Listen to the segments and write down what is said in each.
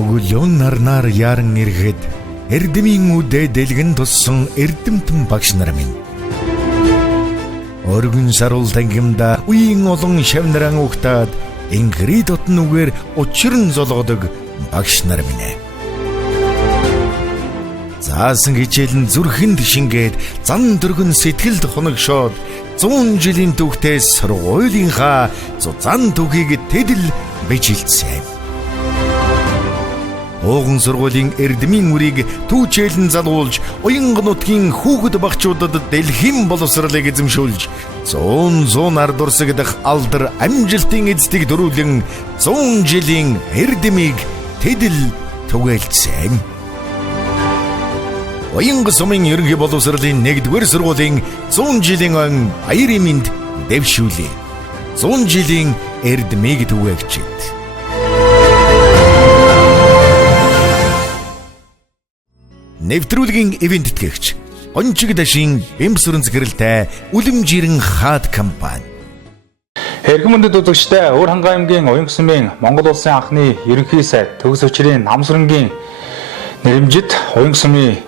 Өглөөн нарнаар яран ирэхэд эрдэмийн үдэ дэлгэн туссан эрдэмтэн багш нар минь. Өргөн саруул тангимда үеийн олон шавнаран угтаад ингри дотн үгээр учран золгодог багш нар минь. Заасан хичээлэн зүрхэнд шингээд зан дөргөн сэтгэлд хоногшоод 100 жилийн түүхтээс сургуулийнхаа зузаан түүхийг тэдэл бижилсэн. Ууган сургуулийн эрдмийн үрийг түүчээлэн залуулж, уянга нутгийн хүүхэд багчуудад дэлхийн боловсролыг эзэмшүүлж, 100 ард урсагдах алдар амжилтын эзэдийг дөрүүлэн 100 жилийн эрдмийг тэдэл түгээлцсэн. Уянга сумын ерөнхий боловсролын 1-р сургуулийн 100 жилийн өн баярын мэнд дэвшүүлээ. 100 жилийн эрдмийг түгээгчид. Нэвтрүүлгийн ивент тэтгэгч Гончиг дашийн бэмсүрэн захиралтай Үлэмжирэн хаад компани. Хэрхэн мөндөд үзэгчдээ Өөр Хангаан аймгийн Уянга сумын Монгол улсын анхны ерөнхий сайд Төгс өчрийн намсрангийн нэрэмжит Уянга сумын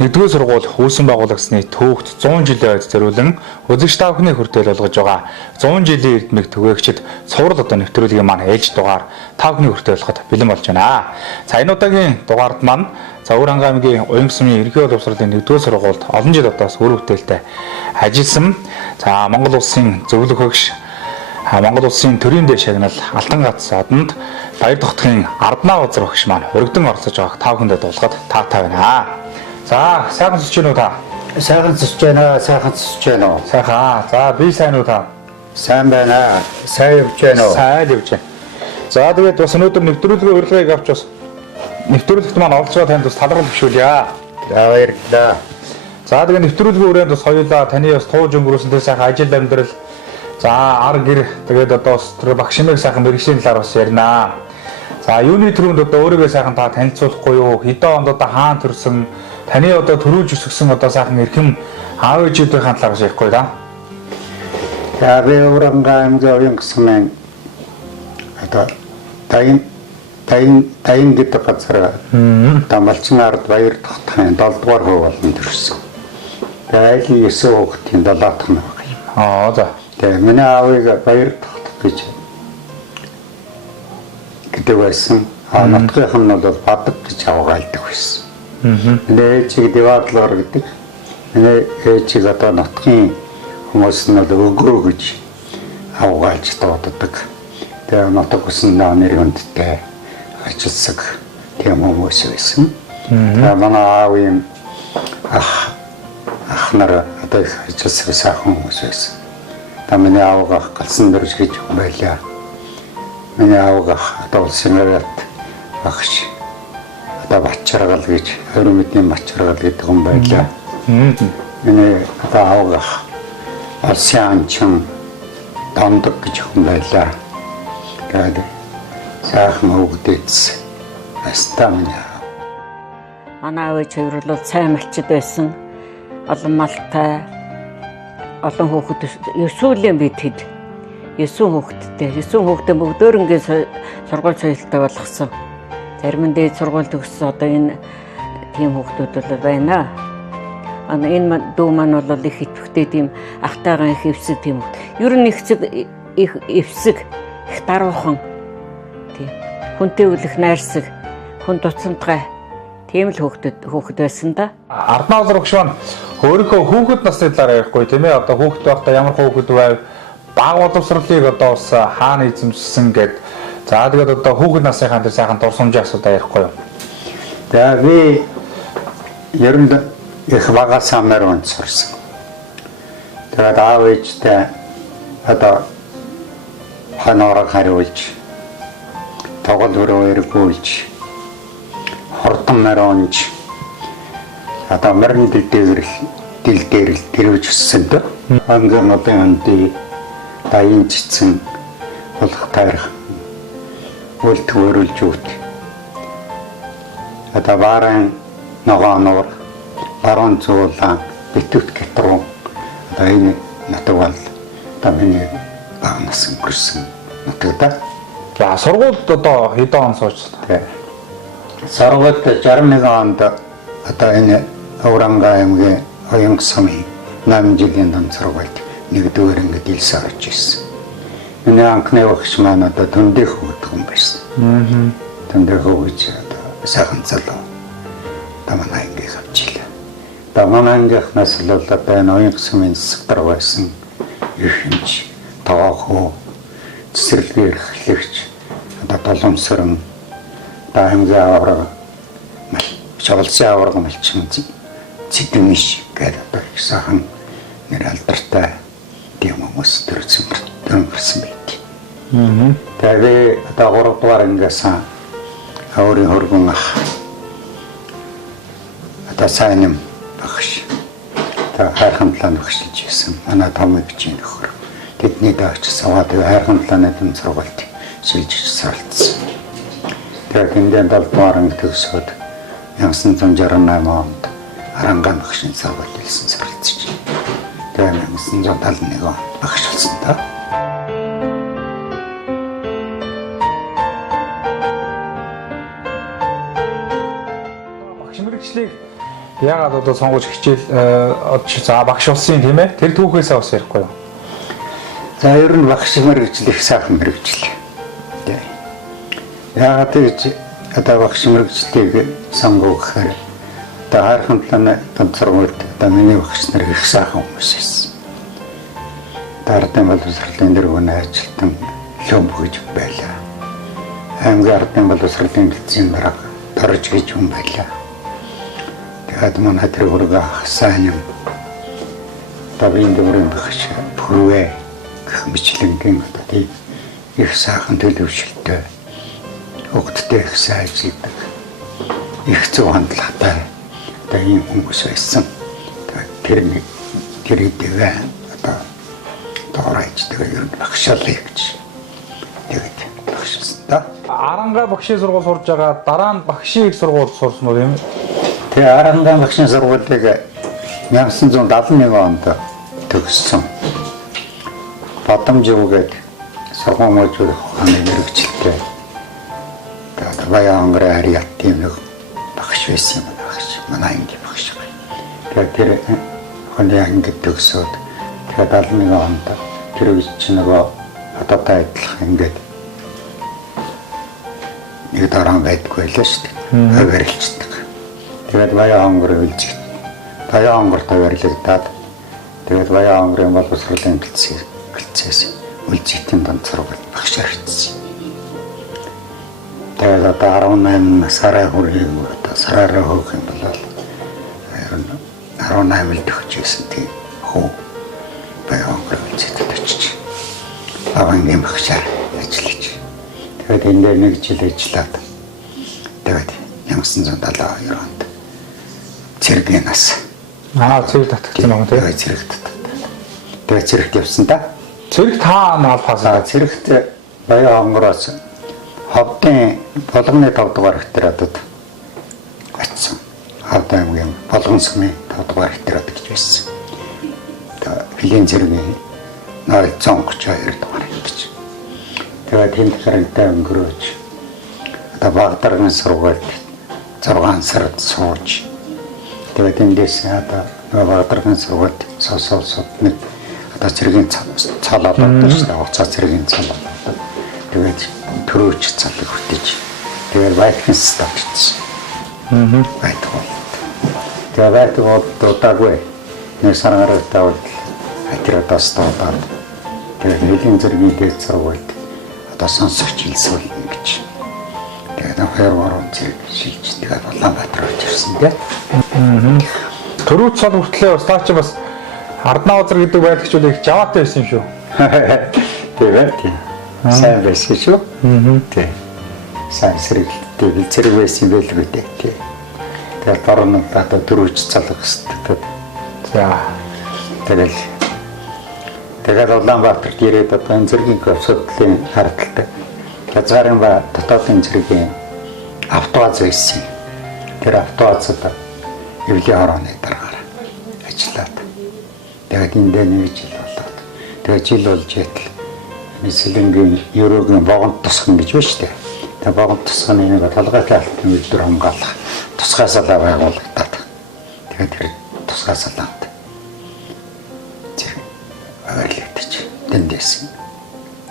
1-р сургууль хөөсөн байгуулагдсны түүхт 100 жилийн ойд зориулан үзэгч та бүхний хүртэл болгож байгаа 100 жилийн эрдмийг түгээгчид цуврал одоо нэвтрүүлгийн маань ээлж дугаар та бүхний хүртэл болгоход бэлэн болж байна. За энэ удаагийн дугаард маань Өөр Хангаан аймгийн Уянга сумын ерөнхий боловсролын 1-р сургуульд олон жил одоос үр бүтээлтэй ажилласан. За Монгол улсын зөвлөх өгш Монгол улсын төрийн дэд шагнал Алтан гац саданд Баяр Тогтхын Арднаа газар багш маань өргөдөн оролцож байгааг та бүхэндээ дуулахад таатай байна. За сайхан зүсэж байна уу та? Сайхан зүсэж байна, сайхан зүсэж байна уу? Сайхан. За би сайн уу та? Сайн байна. Сайн явж байна уу? Сайн явж байна. За тэгээд бас өнөөдөр нэвтрүүлгийн урилгыг авч бас нэвтрүүлэгт маань олж байгаа танд бас талархал бишүүлье. Баярлалаа. За тэгээд нэвтрүүлгийн үрээнд бас хоёулаа таны бас тууж өнгөрөөсөн тэр сайхан ажил амьдрал за ар гэр тэгээд одоо бас тэр багш нэмэг сайхан мэргэжлийн талаар бас ярина. За юуны төрөнд одоо өөрийгөө сайхан та танилцуулахгүй юу? Хэдэн онд одоо хаан төрсөн? Таны одоо төрүүлж өсгсөн одоо сайхан эрхэм аав ээжүүдийн талаар бас ярихгүй да. За би Өөр Хангаан аймгийн Уянга сумын одоо Тайн гэдэг газар Малчин ард Баяр Тогтхын 7-р хөв болон төрсөн. Тэгээд 9 хүүхдийн 7 дахь нь байна. За. Тэгээд миний аавыг Баяр Тогтх гэдэг байсан. Нутгийнх нь бол Бадаг гэж авгаалдаг байсан. Миний ээжийг Девадлор гэдэг. Миний ээжийг одоо нутгийн хүмүүс нь бол Өгөө гэж авгаалж дууддаг. Тэгээд нутаг хүсн нэр хүндтэй ажилласаг тийм хүмүүс байсан. Манай аавын ах нар одоо их ажилласаг сайхан хүмүүс байсан. Миний аавга галсан дөрж гэж байлаа. Миний аавга одоо улсын багш одоо Бачаргал гэж хорин мэдний Бачаргал гэдэг хүн байлаа. Миний одоо аавга улсын анчин Дондог гэж хүн байлаа. Тэгээд сайхан хөвгдөөс астам яа. Манай аав хоёр бол сайн малчид байсан. Олон малтай олон хүүхэд ерсүүлийн бид хэд 9 хүүхэдтэй бүгдөөрнгийн сургууль соёлтой болгосон. Зарим нь дээд сургууль төгссөн одоо энэ тийм хүүхдүүд бол байна. Энэ дүү маань бол их идэвхтэй тийм ахтайгаан их эвсэг тийм хүүхд. Ер нь их эвсэг их даруухан хүнтэй үлэх найрсаг, хүн дуцамтгай тийм л хүүхэд байсан да. Арднаа газар багш маань өөрийнхөө хүүхэд насны талаар ярихгүй тийм ээ. Одоо хүүхэд байхдаа ямар хүүхэд байв? Баг боловсролыг одоо бас хаана эзэмшсэн гэд. За тэгээд одоо хүүхэд насныхаа тэр сайхан дурсамжийн асуудал ярихгүй юу? За би ер нь их багаас амар онцорсон. Тэгээд аав ээжтэй одоо ханараа хариулж тоглол өрөөргүүлж хордон наронж одоо мөрөн дээр тэрвж өссөн дөө. Ангийн одын дайин чицэн болох таарах үлдгөрүүлж үт. Одоо баран ногооноор баруун зуулаа битүүт гэтрүү одоо энэ натгал тамины анасан гэрсэн натгада. За сургуульд одоо хэдэн он суужсан? Сургуульд 61 онд одоо энэ Авранга аймгийн Оён сумын 8 жилийн дан сургуульд нэгдүгээр ангид илс орж ирсэн. Миний анхны багш маань одоо Төндөх хөвгдөх юм байсан. Төндөх хөвгөж одоо сайхан залуу. Манай ангийн авчлаа. Манай ангийнхнаас л одоо энэ Оён сумын засагтар байсан ихэнч тоохоо цэцэрлэгээр эхлэгч одоо Толомсрон аймгийн авраг Чавалсын авраг малчин Цэдмиш гэдэг одоо их сайхан нэр алдартай тийм хүмүүс төрсөн байт. Тэгээд одоо 3 дугаар ангиас өөрийн хөргөн ах одоо сайн юм багш. Та хайрхан план багшилж ирсэн. Манай томыг чинь нөхөр. Тэдний даач саваад хайрхан планы дэм сургалт шилжиж сарлцсан. Тэгээд эндээ 7 дугаар анги төгсөөд 1968 онд Аранган багшийн сургалт хэлсэн сарлцж. Тэгээд 1971 онд багш болсон та. Багш мэргэжлийг яагаад одоо сонгож хичээл за багш болсон тийм ээ? Тэр түүхээсээ бас ярихгүй юу? За ер нь багш мэргэжил их сайхан мэргэжил. Яагаад гэж одоо багш мэргэжлийг сонгох гэхээр одоо хайрхан планы томцоргууд одоо миний багш нар их сайхан хүмүүс байсан. Ардын боловсролын дэргүүний ажилтан Лөмб гэж байлаа. Аймгийн ардын боловсролын эцсийн дарга Дорж гэж хүн байлаа. Тэгээд манай тэр хурга сайн юм. Тавын дөрөв багш Пүрвэ гэх мэтлэнгийн одоо тийм их сайхан төлөвшөлтөй хөгдтэй их сайн ажилладаг. Их зөв хандлагатай одоо ийм хүмүүс байсан. Тэгээд тэр хэдийгээр одоо доорайж тэгээд ер нь багшаалаа гэж тэгээд багшсан да. Аранга багшийн сургууль сурж байгаа дараа нь багшийн их сургууль сурсан уу юм? Тэгээ Аранга багшийн сургуулийг 1971 онд төгссөн. Бадамжуугээд сургуулиуд ухааны мэргэжилтэй. Тэгээд баян ангарын харьяат тийм нэг багш байсан юм багш. Манай ангийн багш. Тэгээд тэр ухааны ангид төгсөөд тэгээд 71 онд тэр үеч нөгөө одоотай адилхан ингээд нэг дараан байдгүй байлаа шүү дээ. Аварилчдаг. Тэгээд баян ангарын үлжиг. Баян ангартаа аварилагдаад тэгээд баян ангарын боловсролын гэлцээс үлжигтийн данд сургууль багшаар хийсэн. Тэгээд одоо 18 насаараа хүрэх одоо сараараа хөөх юм бол 18 дэх жисэн тийм хөө баян ангарын үлжигтэд очиж авангийн багшаар ажиллаж. Тэгээд энэ нэг жил ажиллаад тэгээд 1972 онд цэргийн нас. Цэрэг татгсан юм тийм. Цэрэг татдаг. Тэгээд цэрэгт явсан да. Цэрэг та наалфаасаа цэрэгт баян ангороос ховдын болгоны 5 дугаар хтерадад очсон. Ховд аймгийн болгон сумын 5 дугаар хтерад гэж байсан. Тэгээд Филийн цэргийн 032 дугаар гэж. Тэгээд тэнд харагтай өнгөрөөж одоо Багдаргын сургуульд 6 сард сууж тэгээд эндээс одоо Багдаргын сургуульд сосолсод нэг одоо цэргийн цалаад байдаг шүү дээ. Уцаа цэргийн цалаад. Тэгээд төрөөч цалыг хөтөж тэгээд Вайтхэнс тавьчихсан. Вайтхол. Тэгээд Вайтхол дутаагүй нэг саргаар тавьд хатиратаас таваад тэгээд нэлийн зэргийн дээд сургуульд одоо сонсогч хэлсүүл гэж. Тэгээд 2-3 зэрэг шилж тэгээд Улаанбаатар орж ирсэн тийм. төрөөч цал хүртлээ бас таа чи бас Арднаузар гэдэг байлагчуул их жаваатай байсан юм шүү. Тэгээд сайн байсан шүү. Тийм. Сайн сэргэлттэй зэрэг байсан байлгүй дээ. Тийм. Тэгээд дөрөв одоо төрөөч цалах хэрэгтэй. За. Тэгээд Улаанбаатарт ирээд одоо энэ зэргийн судлалын хардталтай хязгаарын ба дотоодын зэргийн автоваз байсан. Тэр автовазд эвлийн хорооны дараагаар ажиллаад. Тэгээд эндээ нэг жил болоод. Тэгээд жил болж ятл Сэлэнгийн Еврогийн богонд тусган гэж байна шүү дээ. Тэгээ богд тусганы нэг толгойтой алтны үйлдвэр хамгаалах тусгай салаа байгуулагдаад. Тэгээд тэр тусгай салаанд ойлогдож дэндээс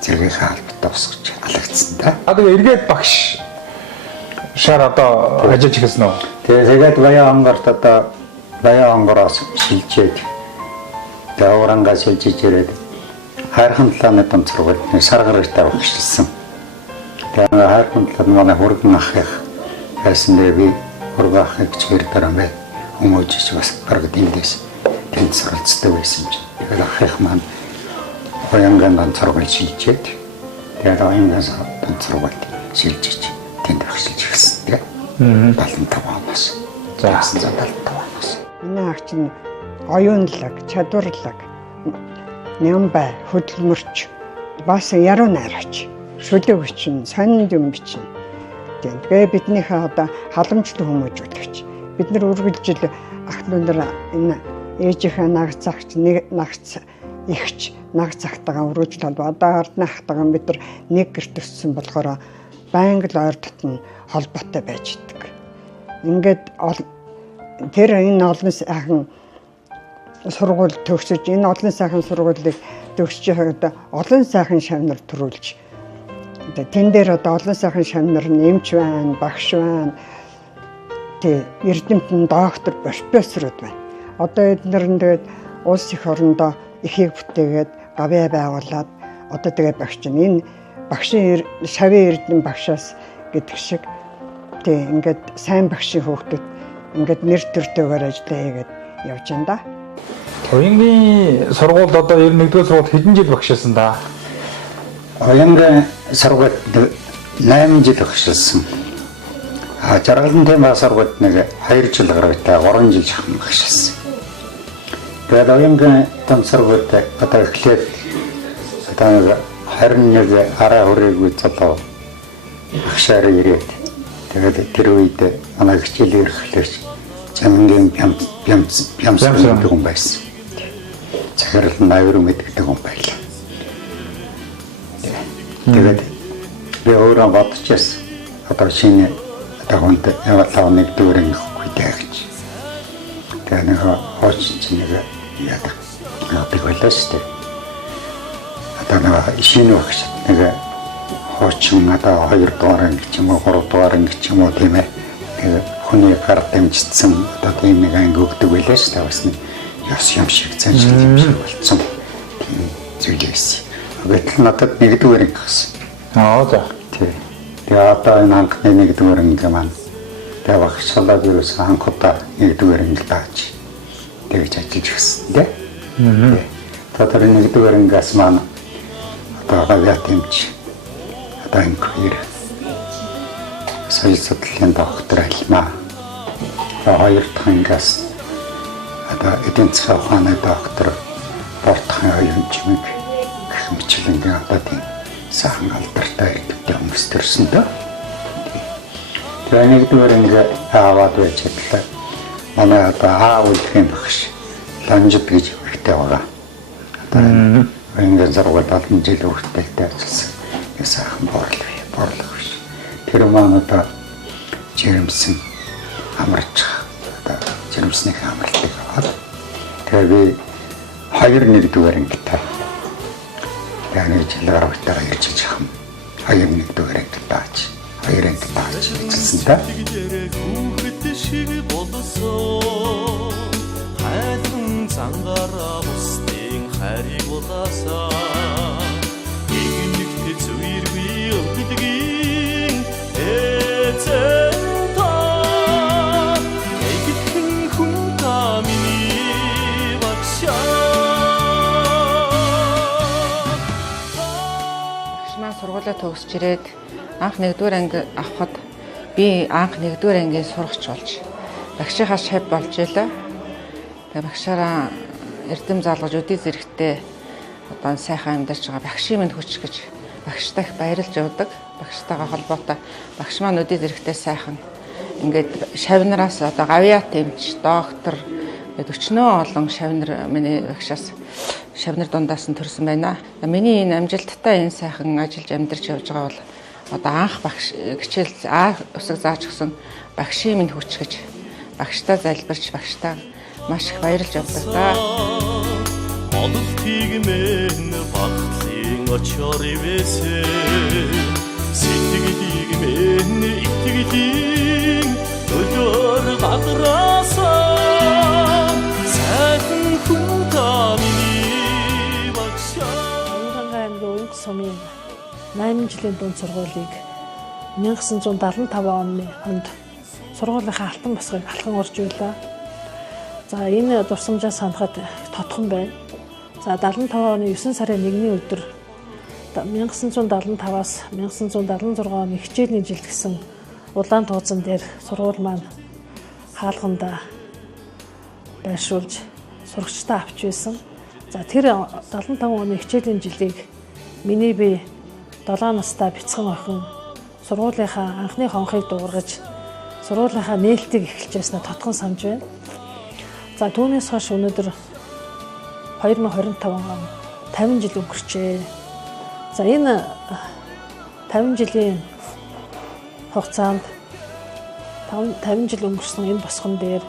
зэргийн хаалбатаа усгаж алагдсан да. Тэгээ эргээд багш шар одоо ажиллаж эхэлсэн үү? Тэгээд баяа онгорт одоо баяа онгороос шилжээд тэгээ урангаас шилжиж ирээд хайрхан талааны томцрогод нэг сар гарагтай багшилсан. Тэгээ хайрхан талааны манай хөргөн ах их байсан дээр би хөргөн ахыг чигээр дараа бай хүмүүжиж бас бараг дэндээс тэнд суралцдаг байсан чинь. Тэгээд ах их маань оянган томцрогод шилжээд тэгээд оянган томцрогод шилжиж тэнд багшилж эхэлсэн тэгээ. 75 оноос. За 1975 оноос. Миний ах чинь оюунлаг, чадварлаг, нямбай, хөдөлмөрч, бас яруу найрагч, шүлэг бичин, сонинд юм бичин. Тэгээ биднийхээ одоо халамжлал хүмүүжүүлэгч. Бид нар үргэлжил ах нар энэ ээжийнхээ нагцаагч, нэг нагц ихч, нагцаагтайгаа өрөөжл холбоо. Одоо ард нахтайгаа бид нар нэг гэрт өссөн болохоор байнга л ойр дотн холбоотой байж идэг. Ингээд тэр энэ олон сайхан сургууль төгсөж энэ олон сайхан сургуулийг төгсөж байхдаа олон сайхан шавнар төрүүлж тэн дээр одоо олон сайхан шавнар нэмч байна, багш байна. Тэ эрдэмтэн доктор, профессоруд байна. Одоо эдгээр нь тэгээд улс их орондоо ихийг бүтээгээд гавьяа байгуулад одоо тэгээд багш чинь энэ багшийн шавын эрдэм багшаас гэдэг шиг тэг ингээд сайн багшийн хүүхдүүд ингээд нэр төртэйгээр ажиллаа хийгээд явж байна да. Оянгийн сургуульд одоо 91-р сургууль хэдэн жил багшилсан да? Оянгийн сургуульд 8 жил багшилсан. Жаргалан тэмээ сургуульд нэг 2 жил гарагтай 3 жил шахам багшилсан. Тэгээд оянгийн том сургуульд одоо эхлээд одоо 21 араа хүрээгүй залуу багшаар ирээд тэгээд тэр үед манай хичээл эрхлэгч Чамнгийн бямс хүн байсан. Захирал Навир мэддэг хүн байлаа. Тэгээд би өөрөө бодчихсон. Одоо шинэ одоо хүнд яваалаа нэг дүүрэн хүйтээ гэж. Тэгээд нэг хооч чинь нэг яадаг байлаа шүү дээ. Одоо нэг шинэ багш нэг хоочин одоо 2 дугаар анги ч юм уу 3 дугаар анги ч юм уу тийм ээ. Хүний гар дамжсан одоо тийм нэг анги өгдөг байлаа шүү дээ. Бас нэг ёс юм шиг заншил юм шиг болцсон. Тийм зүйл байсан. Гэтэл надад 1-р анги гэсэн. За. Тийм. Тэгээ одоо энэ анхны 1-р анги маань тэгээ багшлаад юус анхудаа 1-р анги тааж тэгж ажиллаж гисэн тийм. Тэр 1-р ангиас маань одоо гавьяа тэмч одоо ингээр соёл судлалын доктор Алмаа. 2 дахь ангиас одоо эдийн засгийн ухааны доктор Бортхон оюун чимэг гэх мэтлэнгийн одоо тийм сайхан алдартай иргэдтэй хүмүүс төрсөн дөө. Тэгээ 1-р анги аваад байж чадлаа. Манай одоо аав үлдэхийн багш Ланжид гэж ихтэй байгаа. Одоо ингээд заргууд олон жил үргэлжлэлтэй ажилласан. Сайхан борлог биш. Тэр маань одоо жирэмсэн амарч одоо жирэмсний амралтыг аваад тэгээ би 2-1-р ангитай. Yani жил гарагтаа ирж байгаа юм. 2-1-р анги тааж 2 анги тааж ажилласан та. Цангаараа бусдын харийг улаасаа игнэгт зүиргүй өвдөлгийн эцэн та эгтэн хүн та миний багшаа. Багш маань сургуулаа төгсч ирээд анх 1-р анги авахад би анх 1-р ангийн сурагч болж багшийнхаа шав болж илээ. Тэгээ багшаараа эрдэм залгаж өдий зэрэгтэй одоо сайхан амьдарч байгаа багшийн минь хүч гэж багштай их баярлж явдаг. Багштайгаа холбоотой багш маань өдий зэрэгтэй сайхан ингээд шавнараас одоо гавьяа тэмч доктор гэдэг өчнөө олон шавнар миний багшаас шавнар дундаас нь төрсэн байна. Миний энэ амжилттай энэ сайхан ажиллаж амьдарч явж байгаа бол одоо анх багш хичээл А усаг зааж өгсөн багшийн минь хүч гэж багштаа залбирч багштаа маш их баярлж явдаг да. Ололтыг мэн багтлын очоор ивэсэ сэтгэлийг мэн итгэлийн өдөр гадраасаа сайхан хүн та миний багшаа. Оюнган аймгийн Уянга сумын 8 жилийн дунд сургуулийг 1975 онд сургуулийнхаа алтан босгыг алхан уржууллаа. За энэ дурсамжаа санахад тодхон байна. За 75 оны 9 сарын 1-ний өдөр 1975-аас 1976 оны хичээлийн жилд гэсэн улаан тууцан дээр сургууль маань хаалганда байршуулж сурагчдаа авч байсан. За тэр 75 оны хичээлийн жилийг миний бие 7 настай бяцхан охин сургуулийнхаа анхны хонхыг дуургаж сургуулийнхаа нээлтийг эхэлж байснаа тодхон санаж байна. За түүнээс хойш өнөөдөр 2025 он 50 жил өнгөрчээ. За энэ 50 жилийн хугацаанд 50 жил өнгөрсөн энэ босгон дээр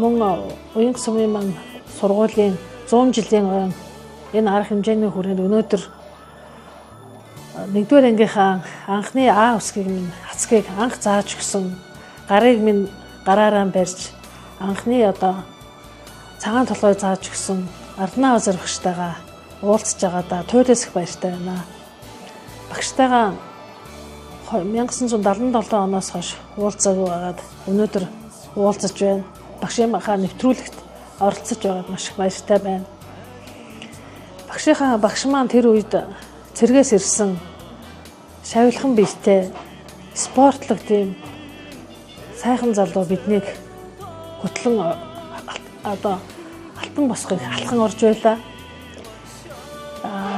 мөн Уянга сумын маань сургуулийн 100 жилийн ойн энэ арга хэмжээний хүрээнд өнөөдөр 1-р ангийнхаа анхны А усгийг минь хацгийг анх зааж өгсөн гарыг минь гараараа барьж анхны одоо цагаан толгой зааж өгсөн Арднаа Озер багштайгаа уулзж байгаадаа туйлаас их баяртай байна. Багштайгаа 1977 оноос хойш уулзаагүй байгаад өнөөдөр уулзаж байна. Багшийнхаа нэвтрүүлэгт оролцож байгаад маш их баяртай байна. Багш маань тэр үед цэргээс ирсэн шавилхан биетэй спортлог тийм сайхан залуу биднийг хөтлөн одоо алтан босгыг алхан орж байлаа.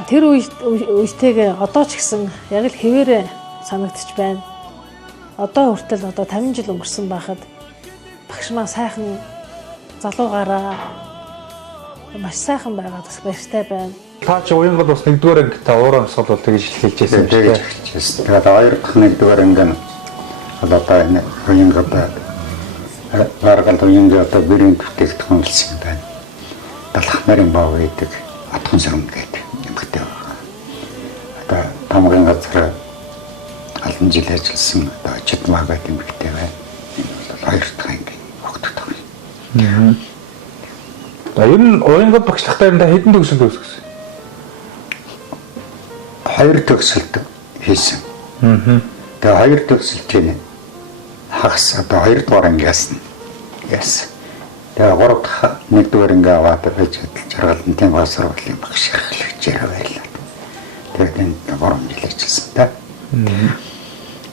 Тэр үетэйгээ одоо ч гэсэн яг л хэвээрээ санагдчих байна. Одоо хүртэл одоо 50 жил өнгөрсөн байхад багш маань сайхан залуугаараа маш сайхан байгаад бас баяртай байна. Та чи Уянгад бас 1-р анги та уураа босгол тэгж хэлж байсан юм шиг. Тэгээд 2 дахь 1-р анги нь одоо энэ Уянгад баргал Уянга одоо бүрийн бүтээгдэхүүн болсон байна. Далах нарын бав гэдэг атхан сарам гэдэг юмхтэй байна. Одоо тамгын газар алан жил ажилласан одоо Читмаа гэдэг юмхтэй байна. Энэ бол 2 дахь анги хөгтөг тав. Ер нь Уянгад багшлахтай хэдэн төгсөлт өгсөн? 2 төгсөлт хийсэн. Тэгээ 2 төгсөлт чинь хагас одоо 2 дугаар ангиас нь яасан. Тэгээ 3 дахь 1-р анги аваад байж жаргалантын баг сургуулийн багш хэлэгчээр байлаа. Тэгээд энэ 3 жил ажилласан та.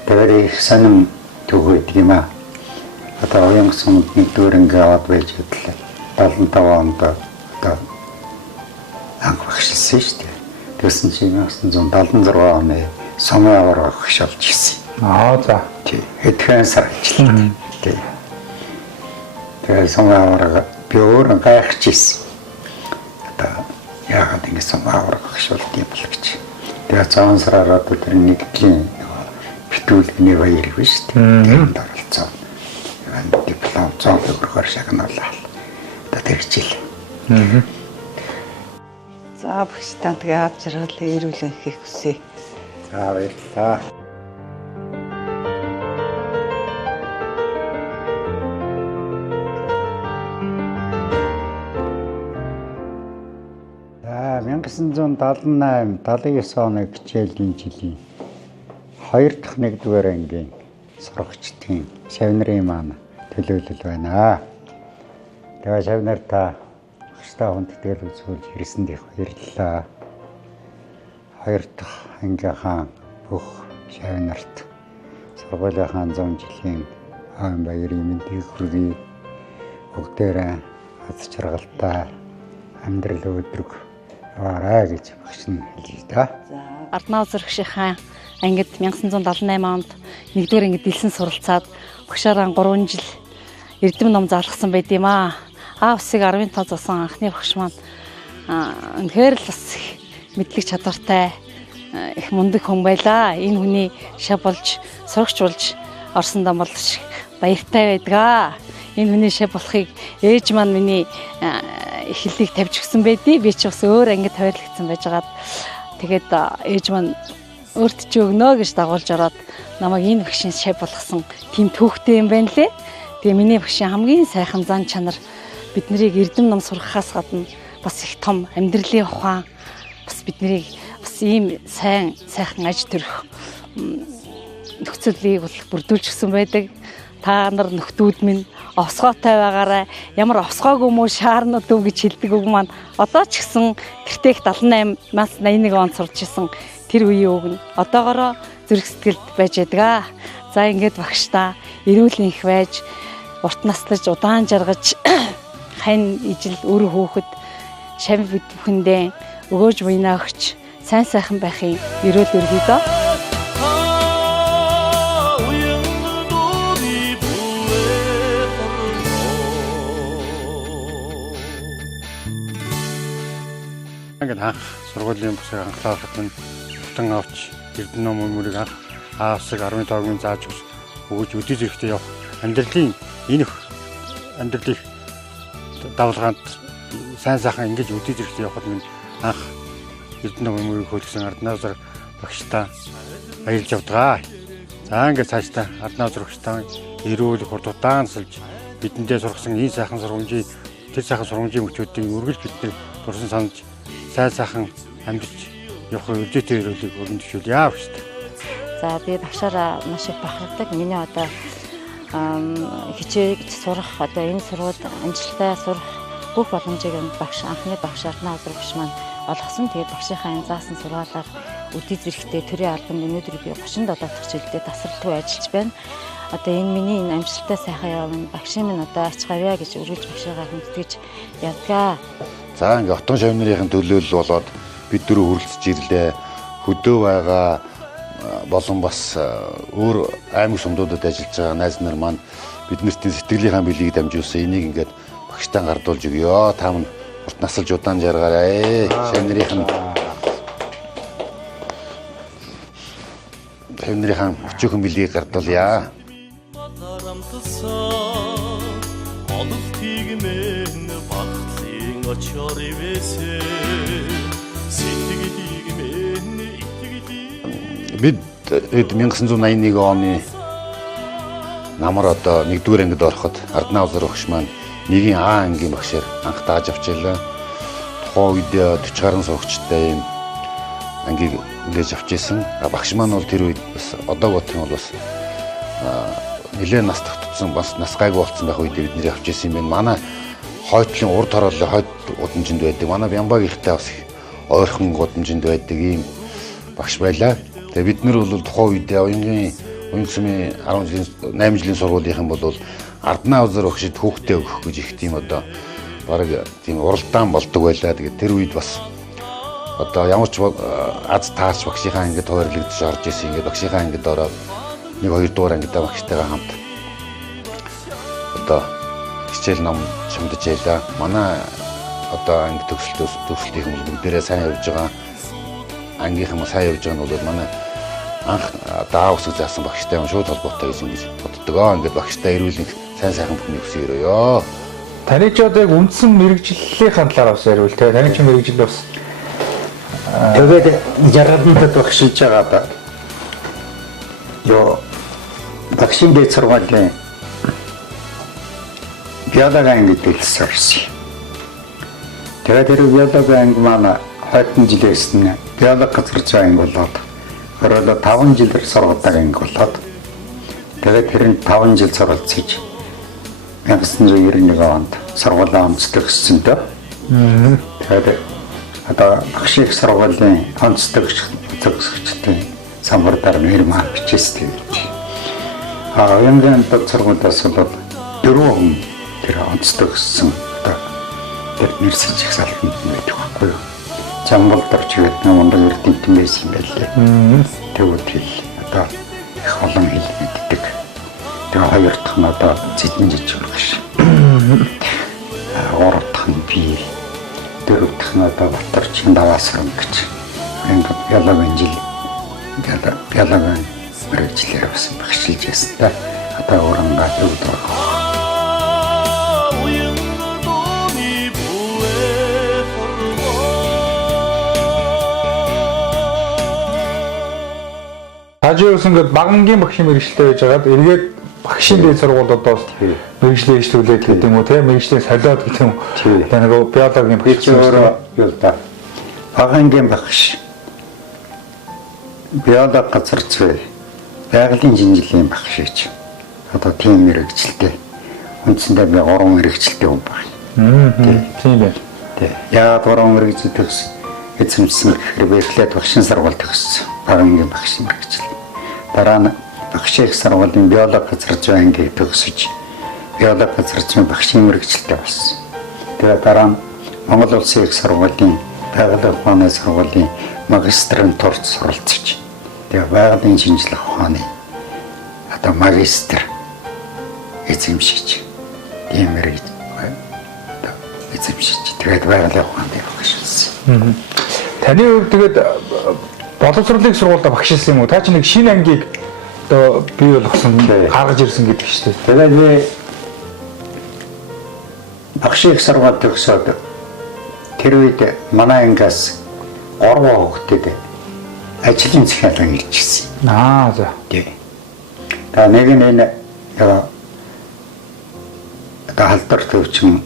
Тэгээд их санам төгөөд юм аа. Одоо Уянга сумд 1-р анги аваад байж 75 онд одоо анги багшлсан шүү дээ. Тэгсэн чинь 1976 оны сумын аваар багш болж ирсэн. За. Тий. Эдхэн сар ажиллаа. Тий. Тэгээд сумын аваар би өөрөө гайхчихсэн. Одоо яагаад ингэ сумын аваар багш болд юм бол гэж. Тэгээд цаан сараар одоо тэр нэгдлийн битүүлгний баяр биш үү? Тэнд оролцоо. Диплом зоог өгөхөөр шагналаа. Одоо тэгжил. За багштай тэгээ авч жаргалаа ирүүлэн хийх хүсье. За баярлалаа. За 1978-79 оны хичээлийн жилийн 2 дахь 1-р ангийн сурагчдын шавнарын маань төлөөлөл байна. Тэгээ шавнар та багштай хүндэтгэл үзүүлж ирсэндээ баярлалаа. 2 дахь ангийнхаа бүх шавнарт сургуулийнхаа 100 жилийн айн баярын мэндийг хүргэе. Бүгдээрээ аз жаргалтай амьдрал өдрөг яваарай гэж багш нь хэлье да. Арднаа Озер багшийнхаа ангид 1978 онд 1-р ангид дэлсэн суралцаад багшаараа 3 жил эрдэм ном заалгасан байд юм аа. А усыг 15 засан анхны багш маань үнэхээр л бас мэдлэг чадвартай их мундаг хүн байлаа. Энэ хүний шав болж сурагч болж орсондоо бол баяртай байдаг. Энэ хүний шав болохыг ээж маань миний эхлэлийг тавьж өгсөн байдий. Би ч бас өөр ангид хойрлогдсон байжгаад тэгээд ээж маань өөрт ч өгнө гэж дагуулж ороод намайг энэ багшийн шав болгосон тийм түүхтэй юм байна лээ. Тэгээ миний багшийн хамгийн сайхан зан чанар бид нарыг эрдэм ном сургахаас гадна бас их том амьдралын ухаан бас биднийг бас ийм сайхан аж төрөх нөхцөлийг бол бүрдүүлж өгсөн байдаг. Та нар нөхдүүд минь овсгоотой байгаарай. Ямар овсгоогүй мүү шаарнууд өв гэж хэлдэг үг маань одоо ч гэсэн тэртех 78-аас 81 онд сурч исэн тэр үеийн үг нь одоогороо зүрх сэтгэлд байж байгаа. За ингээд багштай эрүүл их байж урт наслаж удаан жаргаж хань ижил өр хөөхд шав бүхэндээ өгөөж буйнаа өгч сайн сайхан байхын эрүүл өргөдөө. Ингээд анх сургуулийн бүсийг анхлаахад нь бүтэн авч эрдэнэ ном мөрийг анх аавсаг 15-гийн зааж өгч өдөө зэрэгтэй явах амьдралын энэ амьдралыг давлгаанд сайн сайхан ингэж өдөө зэрэгтэй явахад минь анх эрдэнэ ном мөрийг хөлгсөн Арднаазар багштай баярлж явдгаа. За ингээд цаашдаа Арднаазар багштай эрүүл хурдудаан сэлж бидэндээ сургасан энэ сайхан сургамжийн тэр сайхан сургамжийн мөчүүдийн үргэлж бидний дурсан санаж сайн сайхан амьдарч явах өдөөтэй өрөөлийг өргөн төшөөлье багштай. За би багшаараа маш их бахархдаг. Миний одоо хичээж сурах одоо энэ сургуульд амжилттай сурах бүх боломжийг багш анхны багш Арднаазар багш маань олгосон. Тэгээд багшийнхаа энэ заасан сургаалаар өдөө зэрэгтэй төрийн албанд өнөөдөр би 37 дахь жилдээ тасралтгүй ажиллаж байна. Одоо энэ миний энэ амжилттай сайхан явна. Багшийн минь одоо ач гавья гэж өргөж багшаагаа хүндэтгэж явдгаа. За ингээ отон шавь нарын төлөөлөл болоод бид дөрөв хөрөлцөж ирлээ. Хөдөө байгаа болон бас өөр аймаг сумдуудад ажиллаж байгаа найз нар маань биднэртээ сэтгэлийнхаа бэлгийг дамжуулсан. Энийг ингээд багштай гардуулж өгье. Та мань урт насалж удаан жаргаарай. Шавь нарын өчөөхөн бэлгийг гардуулъя. Бид 1981 оны намар одоо 1-р ангид ороход Арднаазар багш маань 1-ийн А ангийн багшаар анх дааж авчаалаа. Тухайн үед 40 гаруй сурагчтай юм ангийг үлээж авч ирсэн. Багш маань бол тэр үед бас одоо бодох юм бол бас нэлээд нас тогтцсон бас нас гайгүй болсон байх үед бидний авч ирсэн юм байна. Манай хойтлын урд хорооллын хойд удамжинд байдаг. Манай Бямбагийнхтай бас ойрхон удамжинд байдаг ийм багш байлаа. Тэгээ бид нар бол тухайн үедээ оюун сүмийн 8 жилийн сургуулийн бол Арднаазар багшид хүүхдээ өгөх гэж их тийм одоо баг тийм уралдаан болдог байлаа. Тэгээ тэр үед бас одоо ямар ч аз таарч багшийнхаа ангид хуваарлагдаж орж исэн. Ингээд багшийнхаа ангид ороод 1-2 дугаар ангидаа багштайгаа хамт одоо хичээл ном шимдэж байлаа. Манай одоо анги төгсөлтийн хүмүүс бүгдээрээ сайн явж байгаа. Ангийнхан сайн явж байгаа нь бол манай анх даав усыг заасан багштай шууд холбоотой гэж боддог. Ингээд багштай эрүүлэн сайн сайхан бүхний өсөй өрөөё. Таны ч одоо яг үндсэн мэрэгжлийн талаар бас ярил тэ. Таны ч мэрэгжил бас тэгээд жаргалтай багшилж байгаа да. Ёо багшийн дэд сургуулийн биологи ангид хэлсэн. Тэгээд тэр биологи анги маань хойдон жилээс нь биологи газар зүйн болоод оролоо 5 жилээр сургадаг анги болоод тэгээд тэр нь 5 жил суралцж 1991 онд сургуулаа онцлогссон дөө. Тэгээд одоо багшийн сургуулийн онцлогчдын самбараар нэр маань бичээстэй гэж. Оюун сургуулиас бол 4 хүн тэр онцлогссон одоо тэр нэрсэж их салтанд байдаг байхгүй юу? Чамбалдорч гэдэг Монгол эрдэмтэн байсан юм байлээ. Тэгвэл одоо их олон хэл мэддэг. Тэгээ хоёр дахь нь одоо зэдэн жижиг багш. Гурав дахь нь би, дөрөв дахь нь одоо Батарчин Даваасран гэж биологийн жил биологийн мэргэжлэр бас багшилж байсан да. Одоо урангаа төвд орох. Хажуус ингээд багангийн багшийн мэргэжилтэй байж байгаад эргээд багшийн дээд сургуулиудаас мэргэжлээ ижлүүлээд гэдэг юм уу тийм мэргэжлийн солиод гэдэг юм. Тэгээ нэг биологийн багш өөрөө юу да. Багангийн багш биологи газар зүй байгалийн шинжилгээний багш гэж. Одоо тийм мэргэжилтэй. Үндсэндээ би 3 мэргэжилтэй хүн байна. Тийм байна. Тэг. Яагаад 3 мэргэжил төгс эзэмсэн гэхээр би эхлээд багшийн сургууль төгссөн. Багангийн багш мэргэжил. Дараа нь багшийн сургуулийн биологи газар зүй ангийг төгсөж биологи газар зүй багшийн мэргэжилтэй болсон. Тэгээ дараа нь Монгол Улсын их сургуулийн байгалийн ухааны сургуулийн магистрийн турт суралцж тэгээ байгалийн шинжилгээ ухааны одоо магистр эзэмшиж тийм мэргэжил эзэмшиж тэгээд байгалийн ухааны багш болсон. Таны хувьд тэгээд боловсролын сургуульд багшилсан юм уу? Та чи нэг шинэ ангийг одоо бий болгосон гаргаж ирсэн гэдэг шүү дээ. Тэгээд би багшийн сургууль төгсөөд тэр үед манай ангиас 3 хүүхдэд ажлын захиалга ирчихсэн. За. Тий. Та нэг нь энэ одоо халдвар төвчин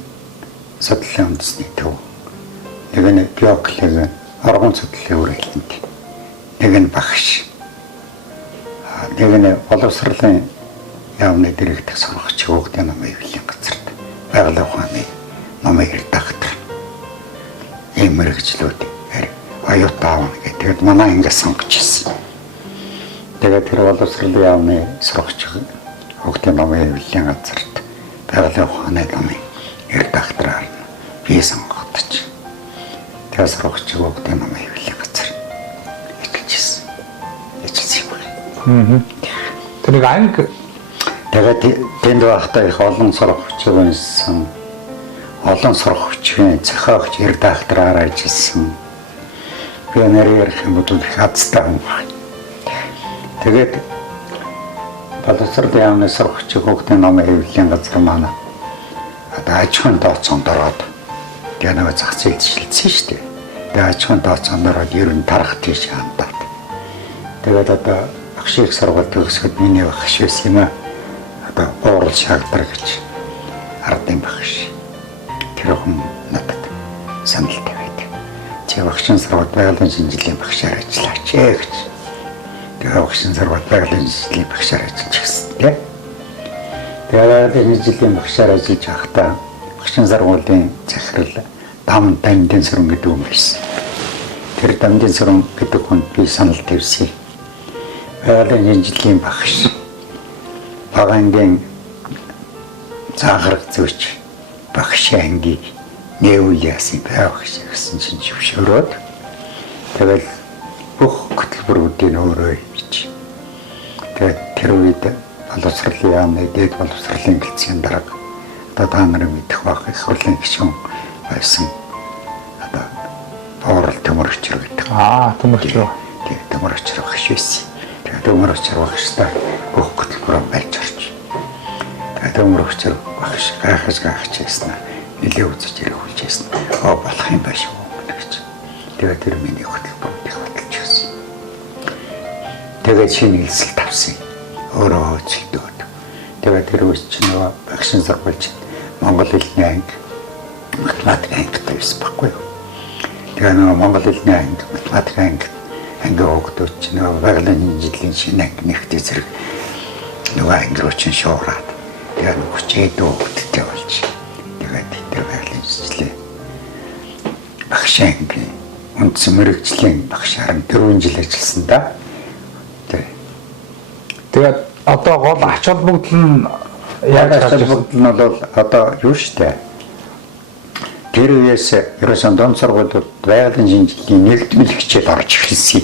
судлалын үндэсний төв. Нэг нь биологийн оргон судлалын үргэлжлэлт. Нэг нь багш. Нэг нь боловсролын яамны дэрэгдэх сургагч хүүхдийн номын хэвлэлийн газарт байгалийн ухааны номын редактор. Ийм мэргэжлүүд аюутаа авна гэдэг манай ангиас сонгочихсон. Тэгээд тэр боловсролын яамны сургагч хүүхдийн номын хэвлэлийн газарт байгалийн ухааны номын редактораар би сонгогдож. Тэгээд сургагч хүүхдийн номын хэвлэлийн газар ажиллажсэн. Тэр нэг анги тэгээд тэнд байхдаа их олон сургагч байсан. Олон сургагчийн зохиогч редактораар ажилласан. Би нэрээр хэмбэл хацтай юм байна. Тэгээд боловсролын яамны сургагч хүүхдийн номын хэвлэлийн газар маань одоо аж ахуйн тооцоонд ороод тэгээ нэг зах зээл шилжсэн шүү дээ. Тэгээ аж ахуйн тооцоонд ороод ер нь тарах тийш хандаад. Тэгээд одоо багшийн сургууль төгсгöd миний багш байсан юм аа. Одоо уурал шаагдар гэж ардын багш. Тэр хүн надад саналтай байдаг. Чи багшийн сургууль байгалийн шинжилгээний багшаар ажиллаач гэж. Тэгээ багшийн сургууль байгалийн шинжилгээний багшаар ажиллаж гисэн тийм. Тэгээ байгалийн шинжилгээний багшаар ажиллаж байхдаа багшийн сургуулийн захирал дамдын сүрэн гэдэг юм байсан. Тэр дамдын сүрэн гэдэг хүнд би санал тавьсан. Байгалийн шинжилгээний багш багангийн зааграх зүйч багшийн ангийг нээвэл яасан байгш гэсэн чинь зөвшөөрөөд тэгэл бүх хөтөлбөрүүдийн өөрөө хийж. Тэгээд тэр үед боловсролын яамны дээд боловсролын гэлцгийн дарга одоо та нарын мэдэх байх их хурлын гишүүн байсан. Одоо боорол төмөрчрөө гэдэг. Төмөрчрөө. Тэгээд төмөрчрөө багш байсан. Тэгээд төмөрчрөө багштай бүх хөтөлбөрөөр байж орж. Тэгээд төмөрчрөө багш гайхаж яснаа нэлээ үзэж ирэх хэлжсэн. Болох юм байна шүү гэж. Тэгээд тэр миний хөтөлбөрийг баталж өгсөн. Тэгээд шинэ хэлсэл тавьсан. Өөрөө хөдөлтөөд. Тэгээд тэр үеч нөгөө багшийн сургуульч Монгол хэлний анги, математик анги тавьсан баггүй юу. Тэгээд нөгөө Монгол хэлний анги, математик анги хөгдөөч нөгөө байгалийн шинжилгээний шинэ анги нэгтэй зэрэг нөгөө анги руу чинь шуураад тэгээд хүчээд өгдөлтэй болж. Тэгээд тэр байгалийн шинжилгээ багш анги үндсэн мэргэжлийн багшаар 4 жил ажилласан да. Тэгээд одоо гол ач холбогдол нь яг ач холбогдол нь бол одоо юу штэ. Тэр үеэс ерөөсөн дунд сургуулиуд байгалийн шинжилгээний нэгдмэл хичээл орж эхэлсэн.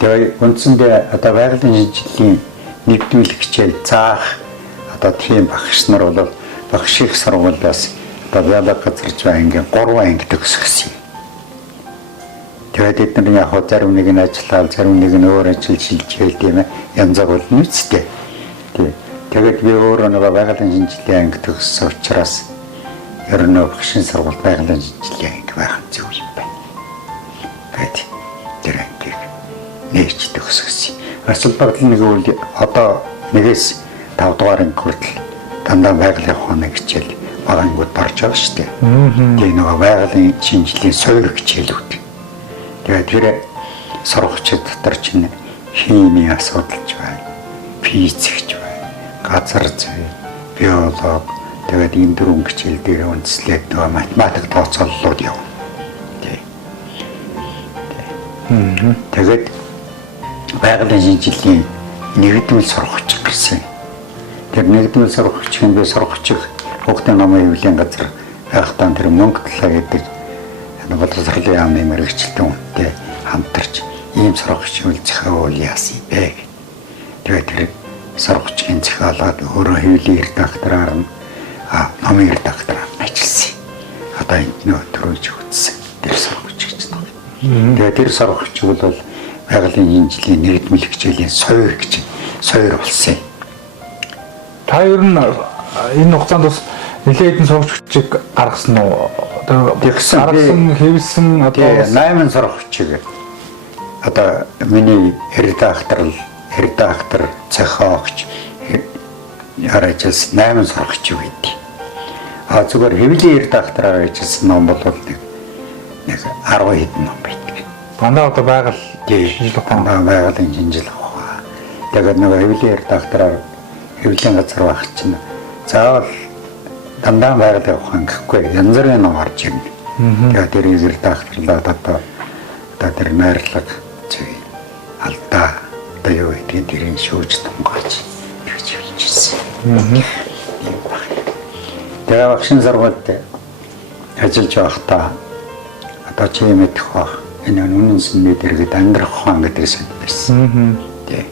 Тэгээд үндсэндээ одоо байгалийн шинжилгээний нэгдмэл хичээл заах одоо тийм багш нар бол багш их сургуулиас одоо биологи газар зүй ангийн 3 анги төгсгсөн. Тэгээд эдгээр яг зарим нэг нь ажиллаад зарим нэг нь өөр ажил шилжээл тийм ээ. Янз бүр болно үстэй. Тэгээд би өөрөө нэг байгалийн шинжилгээ анги төгссөн учраас ер нь багшийн сургууль байгалийн шинжилгээ анги байх нь зөв юм байна. Тэгээд тэр ангийг нээж төгсгсөн. Асал баглын нэг үйл одоо 1-5 дугаарын хүртэл дандаа байгалийн ухааны хичээл багангууд барж байгаа шүү дээ. Тэгээ нэг байгалийн шинжилгээний суурь хичээлүүд. Тэгээд тэр сургагчид дотор чинь хими асуудалч байна, физикч байна, газар зүй, биолог, тэгээд энэ дөрвөн хичээл дээр үндэслээд нөгөө математик тооцооллууд явна. Тэгээд байгалийн шинжилгээний нэгдмэл сургагч гэсэн. Тэр нэгдмэл сургагчийн би сургагчиг хүүхдийн намын хөвлийн газар байхдаа тэр мөнгө талаа гэдэг боловсролын яамны мэрэгчлэн үнтэй хамтарч ийм сургагчийн зохиол үйл яасан бэ. Тэгээд тэр сургагчийн зохиолоод өөрөө хөвлийн редактораар нь намын редактораар ажилласан. Одоо энэ нөө төрөж өгсөн тэр сургагч гэж байна. Тэгээд тэр сургагч бол байгалийн шинжилгээний нэгдмэл хичээлийн суур болсон. Та ер нь энэ хугацаанд бас нэлээд хэдэн сургагчийг гаргасан уу? Гаргасан, хэвлсэн одоо 8 сургагчийг одоо миний редактор, зохиогч ажилласан 8 сургагч үйд. Зүгээр хэвлийн редактораар ажилласан ном бол нэг 10 хэдэн ном байдаг. Дандаа одоо байгаль байгалийн шинжилгээ ухаан. Тэгээд нэг хэвлийн редактораар хэвлийн газар байх чинь заавал дандаа байгалийн ухаан гэхгүй янз бүрийн ном орж ирнэ. Тэгээд тэр редакторлаад одоо тэр найрлаг зүй алдаа одоо юу гэдгийг тэрийн шүүж томгооч гэж хэлжсэн. Тэгээд багшийн сургуульд ажиллаж байхдаа одоо чи мэдэх бах энэ үнэн сүнний дэргэд амьдрах ухаан гэдэг сэд байсан. Тэг.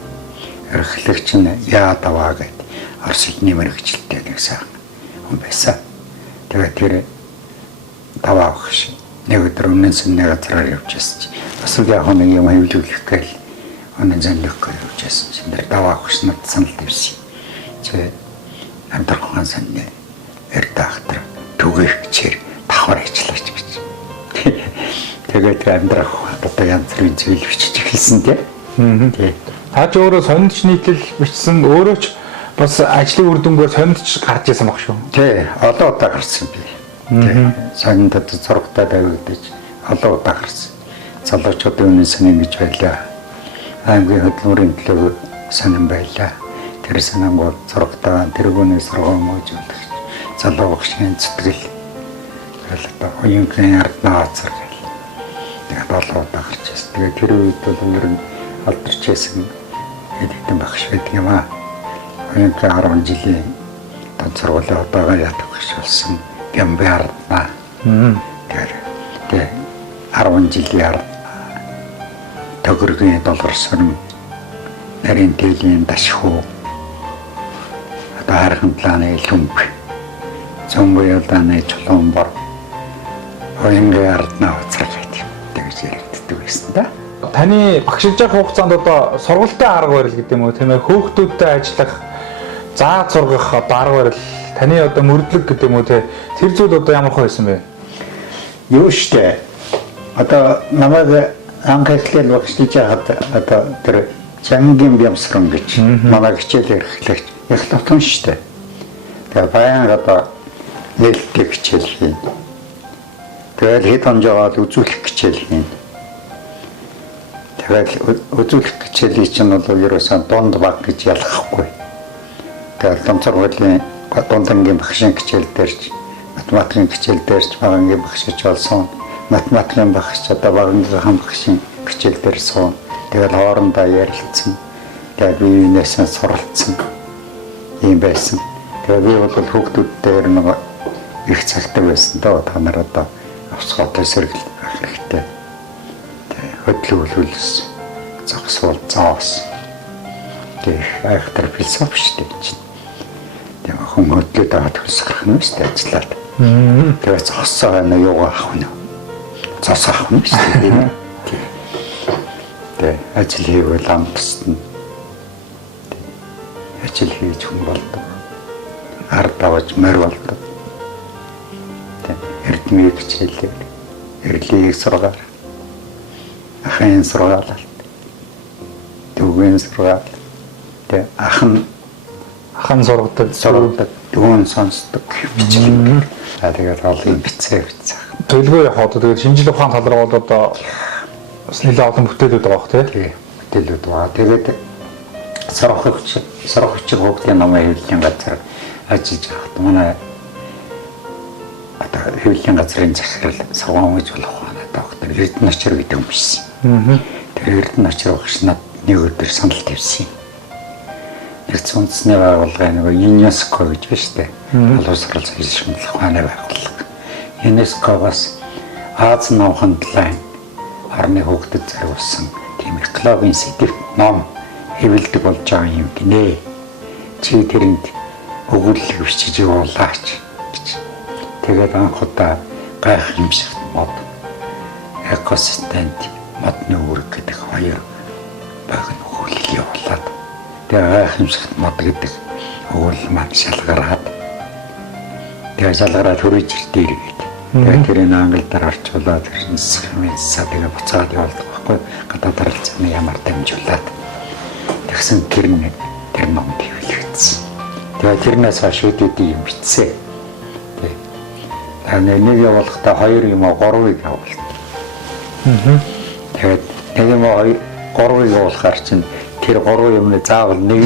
Эрхлэгч нь яа даваа гэдэг Орос хэлний мэрэгчлэлтэй нэг сайн хүн байсан. Тэгээд тэр даваа багш нэг өдөр үнэн сүнний газраар явж байсан. Бас л яг нэг юм хөвлүүлэх гээл үнэн зөвлөх гээл явж байсан. Тэр даваа багш надад санал тавьсан. Чи амьдрах ухаан санны редактор түгээх чир давхар ажиллаач гэж. Тэгээд амьдрах одоо янз бүрийн зүйл бичиж эхэлсэн тийм. Та ч өөрөө сониндч нийтлэл бичсэн өөрөө ч бас ажлын үр дүнгээр сониндч гарч ирсэн баг шүү. Тий, олон удаа гарсан би. Тий. Сониндд зургатаа тавигдаж олон удаа гарсан. Залуучуудын үнэн сонин гэж байлаа. Аймгийн хөдөлмөрийн төлөө сонин байлаа. Тэр сонин бол зургатаа тэргүүний сургууль мөжүүлэх. Залуу багшийн зүтгэл. Одоо оюутны арднаа цар. Тэгээд олон удаа гарч ирсэн. Тэгээд тэр үед бол ер нь алдарч байсан хэдэн багш байдаг юм аа. Оюутны 10 жилийн тод сургуулийн одоогоо ядах багш болсон. Гэмбэ арднаа. Тэгээд 10 жилийн арднаа. Төгөргийн доллар сөрм нарийн тэлийн дашхуу. Одоо хархан планы лүмб. Зомбоёланы чулуунбор. Оюутны арднаа уцрах гэж яригддаг байсан да. Таны багшилж явах хугацаанд одоо сургалтын арга барил гэдэг юм уу тийм ээ хөөхтүүдтэй ажиллах зааж сургах одоо арга барил таны одоо мөрдлөг гэдэг юм уу тэр зүйл одоо ямар байсан бэ? Юу штэ одоо намайг анх эхлээл багшилж яхад одоо тэр Чангийн бямсран гэж манай хичээл эрхлэгч их тотон штэ. Тэгээ баян одоо нээлттэй хичээл хийн. Тэгээд хэд онжоод үзүүлэх хичээл хийн. Тэгээд үзүүлэх хичээлийн чинь бол ерөөсөн дунд баг гэж ялгахгүй. Тэгээд томцоргуулийн дундынгийн багшийн хичээл дээрч математикийн хичээл дээрч багангийн багшиж болсон. Математикийн багш одоо багангийн багшийн хичээл дээр суун. Тэгээд хоорондоо ярилцсан. Тэгээд биенээсээ суралцсан. Ийм байсан. Тэгээд би бол хүүхдүүдтэй нэг их цагтай байсан доо та нар одоо авсгаатай сэргэл ах хэрэгтэй. Хөдөлгөөлс зогсвол зоос. Тэг айхтар философи шүү дээ. Тэг хүн хөдлөд аваад хөлсгөх нь шүү дээ ажиллаад. Тэгээд зогсоо байна юугаа авах нь. Зос авах нь шүү дээ. Тэ ажил хийвэл ам тусна. Ажил хийж хүн болдог. Ард аваж морь болдог. Тэ эрдмийг хичээлээ. Эрлийг сургаар. Ахын сургаалт. Дүүгийн сургаалт. Тэ ахан сургадаг. Дүүн сонсдог бичлэг. Тэгээд олон бицээ. Төлгөө явахад тэгээд шинжлэх ухааны тал руу бол одоо бас нэлээд олон бүтээлүүд байгаа бох тий. Бүтээлүүд байгаа. Тэгээд сархагч хүүхдийн намын хэвлэлийн газар ажиллаж байхад манай одоо хэвлэлийн газрын захирал сургууль гэж болох байна. Доктор Эрдэнэ Ачир гэдэг юм биш. Тэр Эрдэнэ Ачир багш над нэг өдөр санал тавьсан юм. Нэгдсэн үндэсний байгууллага нэг ЮНЕСКО гэж байна шүү дээ. Боловсрол соёлын шинжилгээ ухааны байгууллага. ЮНЕСКО-гоос Аз намхан талын орны хөгдөд зориулсан тийм экологийн сэдв ном хэвлэдэг болж байгаа юм гинэ. Чи тэрэнд өгүүлэл бичиж явуулаач гэж. Тэгээд анх удаа гайхамшигт мод экосистемд модны үүрэг гэдэг хоёр багны өгүүлэл явуулаад тэгээд гайхамшигт мод гэдэг өгүүлэл маань шалгараад тэгээд шалгараад хөрөж ирдээ иргээд тэгээд тэрийг англиар орчуулаад садыг буцаад явуулдаг байхгүй гадаад харилцааны ямар дамжуулаад тэгсэн тэр номд хэвлэгдсэн. Тэгээд тэрнээс хойш үдээ юм бичсэн. Тэгээд нэг явуулахдаа 2 юм уу 3-ыг явуулт. Тэгээд нэг юм уу 3-ыг явуулахаар чинь тэр 3 юмны заавал нэг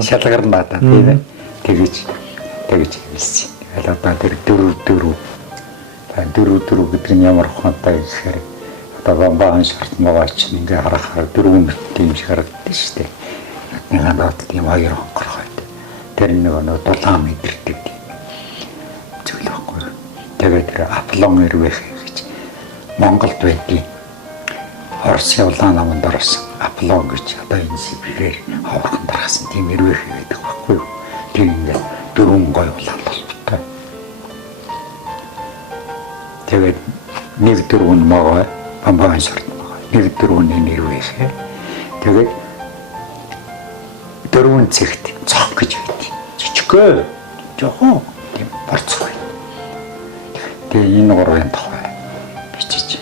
шалгарна даа тийм ээ. Тэгэж хэлсэн. Тэгээд одоо тэр 4 гэдэг нь ямар ухаантай гэхээр одоо бамбаан шарт могооч ингээ харахаар 4 минут юм шиг харагддаг шүү дээ. Нэг хандаад тийм 2 хонгорхой. Тэр нэг 7 мэдэрдэг зүйл байхгүй. Тэгээд тэр Аполлон Эрвэх гэж Монголд байдгийг Орсын улаан наманд орсон Аполлон гэж одоо энэ Сибирээр хаврхан дараасан тийм Эрвэх гэдэг байхгүй юу. Тэр ингээ 4 гой улаан толботой. Тэгээд нэг 4 нь могоо бамбаан шарт могоо. Нэг 4 нь Эрвэх. Тэгээд 4 цэгт цог гэж байдаг. Жижиггүй. Жохон тийм борцгой. Тэгээ энэ 3-ын тухай бичиж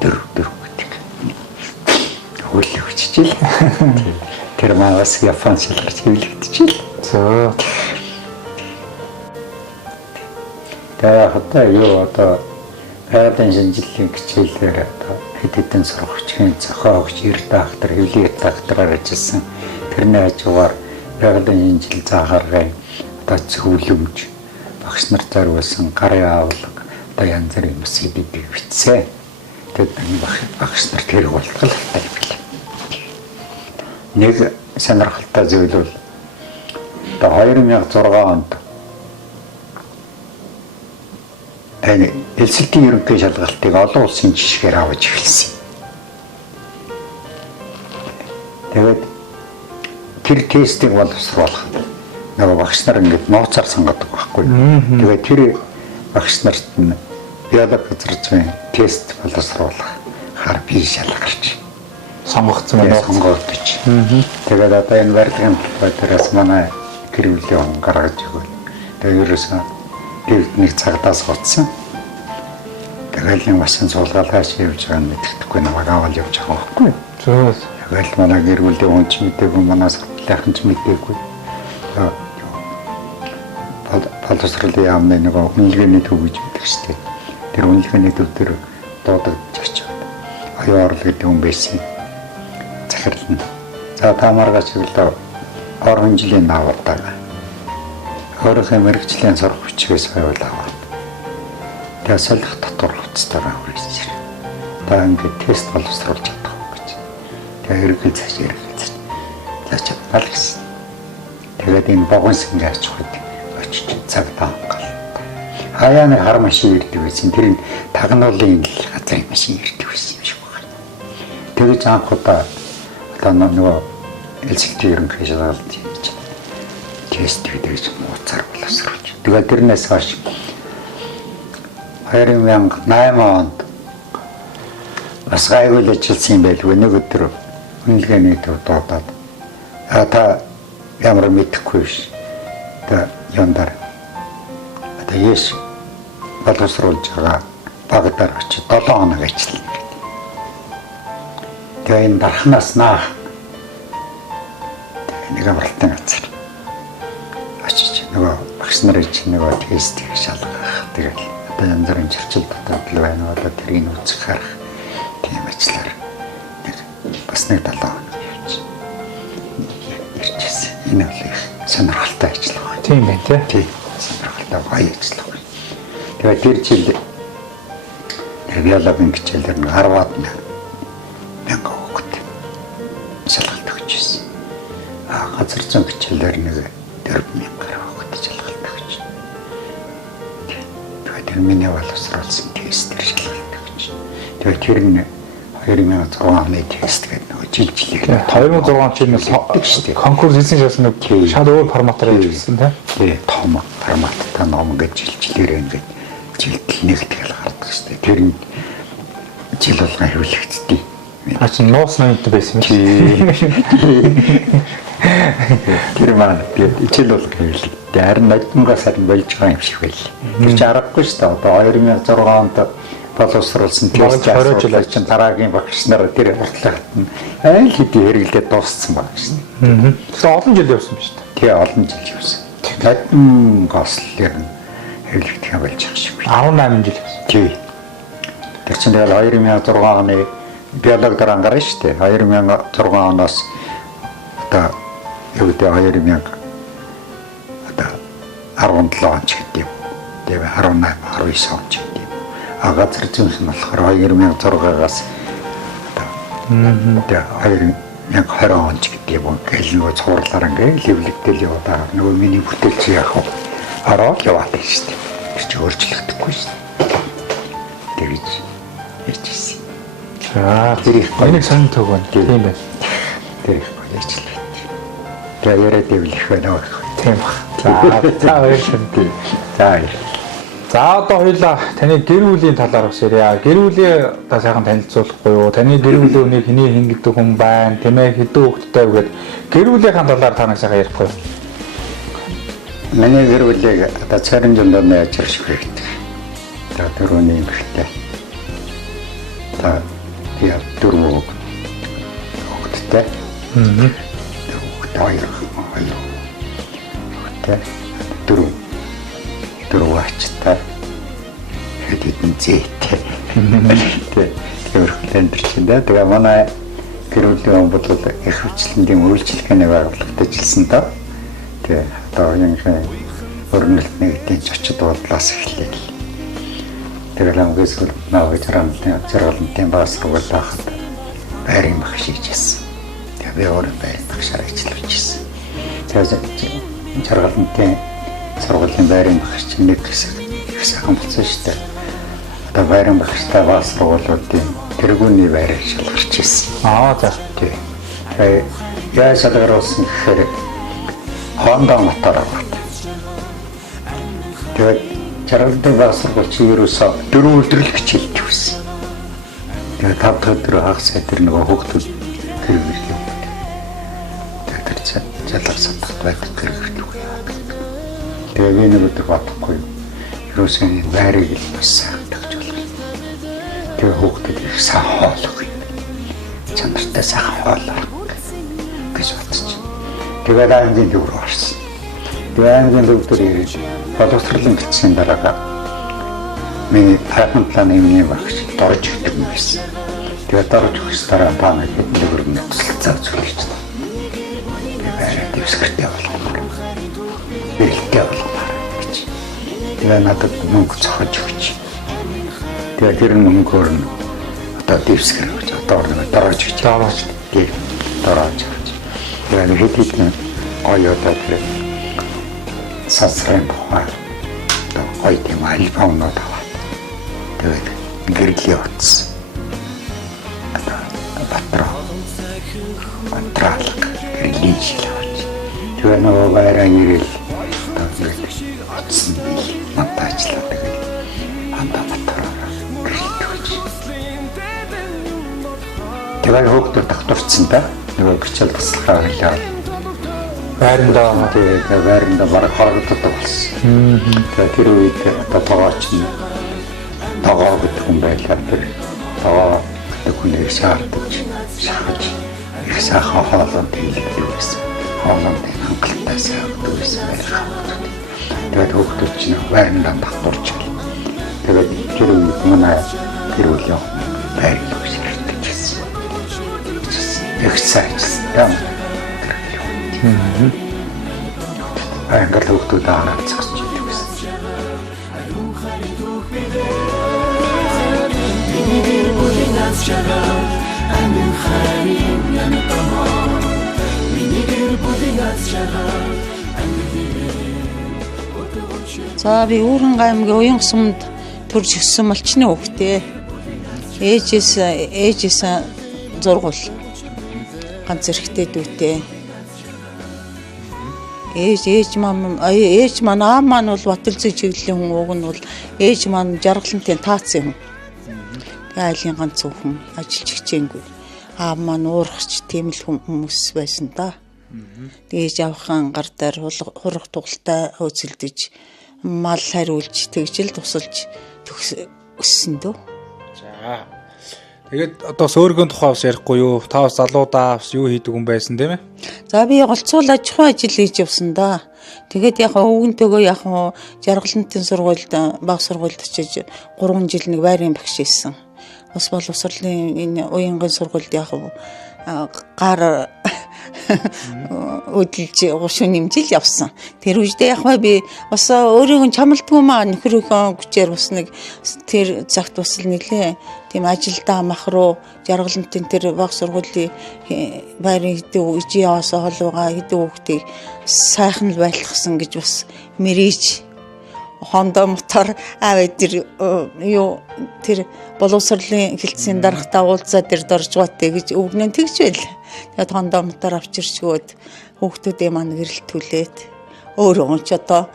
4 гэдэг. Хөлөө бичижээ. Тэр маас яфан шалгарч хэвлэгдэжээ. Зөө. Тэгээ хата юу одоо хайрын шинжилгээний хичээлээр одоо хэдэн сургагчийн зохиогч Эрдэнэ доктор Хэвлээ доктораар ажилласан. Тэрний хажуугаар хайрын шинжил заагаргай одоо зөвлөмж багш нар зориулсан гарын авлага одоо янз бүрийн сэдвүүдийг бичсэн. Тэгээд багш нар тэрийг болтголтой юм билээ. Нэг сонирхолтой зүйл бол одоо 2006 онд элсэлтийн ерөнхий шалгалтыг олон улсын жишгээр авч эхэлсэн. Тэгээд тэр тестийг боловсруулах нэг багш нар ингэж нууцаар сонгодог байхгүй. Тэгээд тэр багш нарт нь биологи зэрэгцэн тест боловсруулах хар бие шалгарч сонгогдсон сонгогдож. Тэгээд одоо энэ барилгын талбайраас манай гэр бүлийн он гаргаж өгөөл. Тэгээд ерөөсөө нэг цагдаас гоцсон. Тэгээд нэг машин суулгаад хааш явж байгаа нь мэддэхгүй намайг аваад явж байгаа байхгүй. Зөө. Тэгээд манай гэр бүлийн хүн ч мэдээгүй, манай сардлаахан ч мэдээгүй. Боловсролын яамны нэг хүнлэгээний төв гэж байдаг шүү дээ. Тэр хүнлэгээний төв дээр дуудаж очив. Оюун орол гэдэг хүн байсан. Захирлна. За та маргааш өглөө орон жилийн наавтаа. Өөрийнхөө мэрэгжлийн сурах хүчгээс байвал. Тэгээ солих дотор хувцастайгаа хүрээсээр. Та ингээд тест боловсруулж чадах гэж. Тэгээ эргэл цааш. За чадвал гэсэн. Тэгээд энэ богонс ингээд очих үед очиж цагтаа хангал. Хаяаны хар машин ирдэг байсан. Тэр тагнуулын газрын машин ирдэг байсан юм шиг байна. Тэгэж анх удаа одоо нөгөө элсэлтийн ерөнхий шалгалт хийж тест хийж мууцаар боловсруулж. Тэгээд тэрнээс хойш 2008 онд бас гайгүй л ажилласан юм байлгүй нэг өдөр үнэлгээний төв дуудаад та ямар мэдэхгүй биш. Та яндар. Та яш боловсруулж байгаа багтаар очиж 7 хоног ажиллана. Тэгээ энэ дархнаас наах нэг амралтын газар очиж нөгөө багш нарын чинь нөгөө тестийг шалгах. Тэгээд одоо янз бүрийн зөрчил дотоод л байна. Одоо тэрийг үзэх харах тийм ажлаар бас нэг 7 хоног явж ирчихсэн. Энэ бол их сонирхолтой ажиллах. Тийм байна тий. Сонирхолтой гоё ажиллах. Тэгээд тэр жил биологийн хичээлээр 10-аад мянга хүүхэд шалгалт өгч ирсэн. Газар зүйн хичээлээр нэг 4,000 хүүхэд шалгалт өгч. Тэгээд тэр миний боловсруулсан тестээр шалгалт өгч. Тэгээд тэр нь 2006 оны тест гэдэг нэг жилээр 2006 чинь конкурс хийсэн шээс нэг шал өөр форматаар хийсэн тий. Том форматтай ном гэж жилээр ингээд жилдэл нэг тэгэл гардаг шүү дээ. Тэр нь жил болгон хэвлэгддэг. Ачаа ноос найд байсан юм чи. Тэр маань жил болгон хэвлэгддэг. Харин нодмоос харин болж байгаа юм шиг байл. Тэр чи аргагүй шүү дээ. Одоо 2006 онд боловсруулсан тест асуулт чинь дараагийн багш нар тэр уртлагт нь айл хэдий хэрэглээд дууссан баг шин. Тэгээ олон жил явсан биз дээ. Тэгээ олон жил явсан. Нодмон гослэр нь хэвлэгдэх болж байгаа шиг байна. 18 жил явсан. Тий. Тэр чинь тэгэл 2006 оны биологи дараа гарна шүү дээ. 2006 оноос одоо юу гэдэг 2000 одоо 17 он ч гэдэг юм. Тэгээ 18 19 он ч гэдэг юм. Газар зүйн нь болохоор 2006-аас тэгээ 2020 он ч гэдэг юм. Гэл нөгөө цуурлаар ингээл хэвлэгдэл яваад нөгөө миний бүтээлч яах вэ? Ороод яваад байна шүү дээ. Тэр чи өөрчлөгдөхгүй шүү дээ. Тэгэж хийчихсэн. За тэр их гоё нэг сонь төг байна. Тийм байна. Тэр их гоё ажиллаа. Тэгээ яриад дэвлэх байна. Тийм ба. За баярлалаа. За одоо хоёлаа таны гэр бүлийн талаар бас ярья. Гэр бүлээ одоо сайхан танилцуулахгүй юу? Таны гэр бүлийн хүнийг хэний хин гэдэг хүн байна? Тэмээ хэдэн хүүхэдтэй вэ? Гэр бүлийнхэн талаар та нэг сайхан ярихгүй юу? Миний гэр бүлийг одоо царин зөндөөний ажил шиг хэрэгтэй. За дөрөвний эмэгтэй. За яа дөрөв хүүхэдтэй. Дөрөв ачтай хэдэн зээтэй. Тэр чинь тэгээ манай гэр бүлийн бодлол их хвчлэндийн үйлчлэгээний байгууллагад ажилласан доо. Тэгээ одоо яг өрнөлт нэгдийн зочид бодлоос эхлэв. Тэгээ ламгээс наагүй зэрэглэнтийн баас сургуулиахад байрын багш хийжсэн. Тэгээ би өөрөө байрын багшаар ажиллаж ирсэн. Тэгээ зэрэглэнтийн сургуулийн байрын багш чинь нэг их сайхан болсон шүү дээ. Одоо байрын багштай баас сургуулиудын тэргүүний байрыг шалгарч ирсэн. За тийм. Яа шалгаруулсан гэхээр Honda мотор аваад. Тэгээд Жаргалтай баас сургуулийн ерөөсөө 4 өдөр л хичээлж байсан. Тэгээд 5 дахь өдөр хагас тэр нөгөө хүүхдүүд тэр юм. Тэр залгаж сандах байдаг тэр юм. Тэгээд би нэг өдөр бодохгүй. Ерөөсөө энэ байрыг л бас сайхан төгж болох. Тэгээд хүүхдүүд их сайхан хоолох юм. Чанартай сайхан хоолох гэж бодчих. Тэгээд аймгийн төв рүү орсон. Тэгээд аймгийн төв дээр ирж боловсролын бичсэн дараа миний хайхан планы миний багш дорж өгдөг юм байсан. Тэгээд дорж өгс дараа та нэг хөдөлгөөр нь туслалцаа зүйлч. Би байраа дэвсгэртэй болгомоор. Бэлтээ болгомоор гэж. Тэгээд надад мөнгө цохож өгч. Тэгээд тэр мөнгөөр нь одоо дэвсгэр гэж одоо дорж өгч. Тэгээд дорж өгч. Тэгээд хэдийд оёотоо тэр сасрын тухай гоё тийм альбомнууд аваад тэгээд гэрлийн утас батраалга гэрлийн шилж тэгээд нөгөө байраа нэрэл утас нь монтажлаа тэгээд анда батраа гэрэлтгүйч Тэгээ хөөгдөд давтурсан да. Нөгөө бичэл туслахаа хэлээ. Байрандаа Тэгээ байранда бараг харагддаг болсон. Тэгээ тэр үед одоо тогооч нь тогоо гэдэг хүн байлаа. Тэр тогоо гэдэг хүнийг шаардаж шахаж их сайхан хоолойд хийлгдэг байсан. Хоолойд хангалттай сайхан байсан байх. Тэгээд хөөгдөд чинь байрандаа давтурч. Тэгээд тэр үед манай тэр үеийн байранд ширхдэг гэсэн. Их сайхан. Ангал хөөгдөд хараад цогсож идэв гэсэн. За би Уурхай аймгийн Уянгсумд төрж өссөн малчны хүүхдээ. Ээжээс зургуул. Ганц эрэгтэй дүүтэй. Ээж маань аав маань бол Батэлзэг чиглэлийн хүн, уг нь бол ээж маань жаргалантын таацсан хүн. Тэгээ айлын ганц хүн ажиллаж хичээнгүй. Аав маань уурхач тийм л хүмүүс байсан да. Ээж авхан гар дээр хурах тугалтай хөөцөлдөж мал хариулж тэгжил тусалж өссөн дөө. За. Тэгээд одоо сөөргөн тухай бас ярихгүй юу? Та бас залуудаа бас юу хийдэг хүн байсан тийм ээ? За би голцуул аж ахуйн ажил хийж явсан да. Тэгээд яг өвгөнтэйгөө яг жаргалантын сургуульд баг сургуульд очиж 3 жил нэг байрын багш хийсэн. Бас боловсролын энэ уянгийн сургуульд яг гар өдөлж гушуу нэмжил явсан. Тэр үедээ яг би бас өөрийгөө чамлдгүй маа нөхрийнхөө хүчээр бас нэг тэр цагт бас нэлээ тийм ажилдаа мах руу жаргалантын тэр баг сургуулийн байрын хэдэн үжи яваасаа холуугаа хэдэн хүүхдийг сайхан л байлгасан гэж бас мэрэж Хондоо мотор аваад тэр боловсролын хилцээний дарагтаа уулзаад тэр доржгоотэй гэж өвгнэн тэгж байл. Тэгээд хондоо мотор авчирчгөөд хүүхдүүдээ маань гэрэлтүүлээд өөрөө ч одоо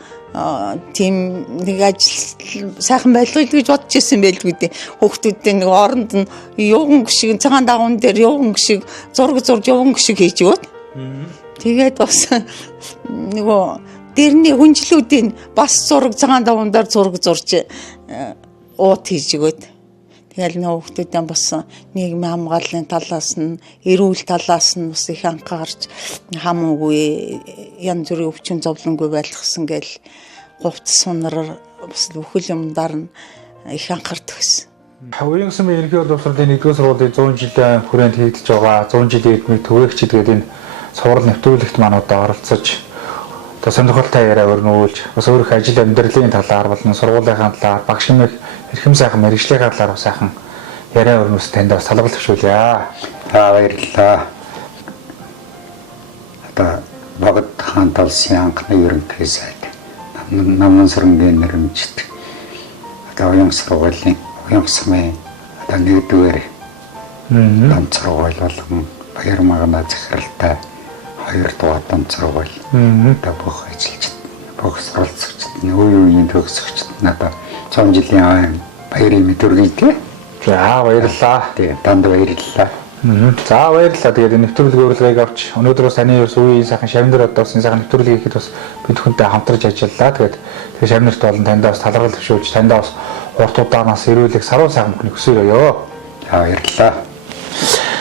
тийм нэг ажил сайхан байлгүй гэж бодож ирсэн байлгүй дээ. Хүүхдүүдээ нэг оронд нь юуган гişиг цагаан дагуун дээр юуган гişиг зураг зурж юуган гişиг хийж өгөөд. Тэгээд бас нөгөө дэрний хүнжлүүдийн бас зураг цагаан давуундар зураг зурж уут хийж өгөөд. Тэгэл нөө хүүхдүүдээ бас нийгмийн хамгааллын талаас нь, эрүүл талаас нь бас их анхаарч хамаагүй янз бүрийн өвчин зовлонгүй байлгасан гээл говьт сунараар бас бүхэл юмдаар нь их анхаардаг гэсэн. Уянгсумын ерөнхий боловсролын 1-р сургуулийн 100 жилийн хүрээнд хийгдэж байгаа 100 жилийн эдмийг түгээгчид гэдэг энэ сургууль нэвтрүүлэгт маань одоо оролцож одоо сонирхолтой яриа өрнүүлж бас өөрөх ажил амьдралын талаар болон сургуулийнхаа талаар багш нэмэх эрхэм сайхан мэргэжлийн талаар бас сайхан яриа өрнүүлс танд бас талбар төвшүүлье. Баярлалаа. Одоо Богд хаан талсын анхны ерөнхий сайд Намнансрынгийн нэрмжит одоо уян сургуулийн Уянгсумын одоо 1-р дамт сургууль болон Баяр магнаа захиралтай 2-р дамт сургууль одоо бүх ажилчид бүх суралцагчид үеийн төгсөгчид надад 100 жилийн айн баярын мэдрэгтэй. За баярлалаа. Тэгээ танд баярлалаа. За баярлалаа. Тэгээд энэ нэвтрүүлгийн урилгыг авч өнөөдрөөс таны ерөөс үеийн сайхан шавнар одоо сайхан нэвтрүүлгийг хийхэд бас бид хүнтэй хамтарч ажиллалаа. Тэгээд шавнарт болон таньдаа бас талархал төвшүүлж таньдаа бас урт удаанаас ирүүлэх саруун сайхан бүхний хүсээрээ. Баярлалаа.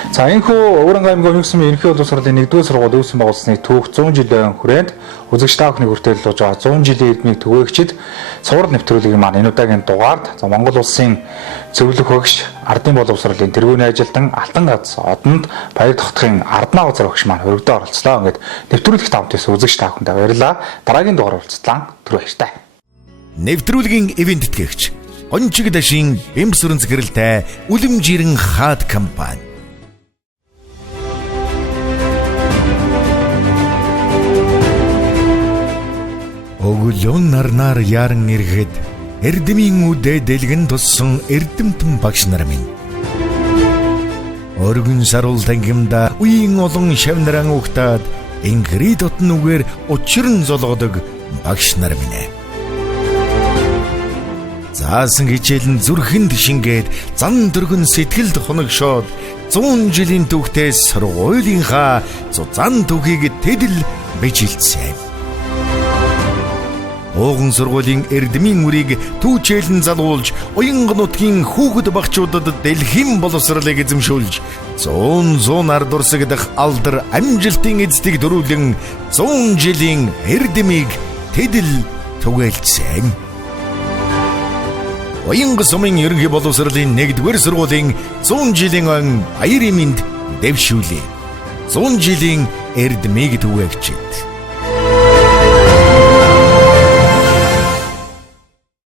За энэхүү Уурхай аймгийн Уянгсумын ерөнхий боловсролын 1-р сургууль үүсгэн байгуулсны түүх 100 жилийн хүрээнд үзэгч та бүхний хүрээлэлж байгаа 100 жилийн эдмийг түгээгчид цуврал нэвтрүүлгийн маань энэ удаагийн дугаард Монгол улсын зөвлөх багш ардын боловсролын тэргүүний ажилтан Алтан гац одонд Баяр Тогтхын Арднаа узар багш маань өргөдөө оролцлоо. Ингээд нэвтрүүлэгт хамтсан үзэгч та бүхэнд баярлалаа. Дараагийн дугаар уулзлаа. Түр баяртай. Нэвтрүүлгийн ивент тэтгэгч Ончиг дашин Бэмсүрэн захиралтай Үлэмжирэн хаад компани. Өглөөн нарнаар яран ирэхэд эрдэмийн үдэ дэлгэн туссан эрдэмтэн багш нар минь. Өргөн саруул тангимда үеийн олон шавнаран угтаад ингри дотнугээр учран золгодог багш нар минь. За заасан хичээл нь зүрхэнд шингээд зан дөргөн сэтгэлд хоногшоод 100 жилийн түүхтээс сургуулийнхаа зузаан түүхийг тэдэл бижилсэн. Ууган сургуулийн эрдмийн үрийг түүчээлэн залуулж, уянга нутгийн хүүхэд багчуудад дэлхийн боловсролыг эзэмшүүлж, 100 ард урсаг дах алдар амжилтын эздийг дөрүүлэн 100 жилийн эрдмийг тэдэл түгээлсэн. Уянга сумын ерөнхий боловсролын 1-р сургуулийн 100 жилийн өн баярын мэнд дэвшүүлээ. 100 жилийн эрдмийг түгээгчид.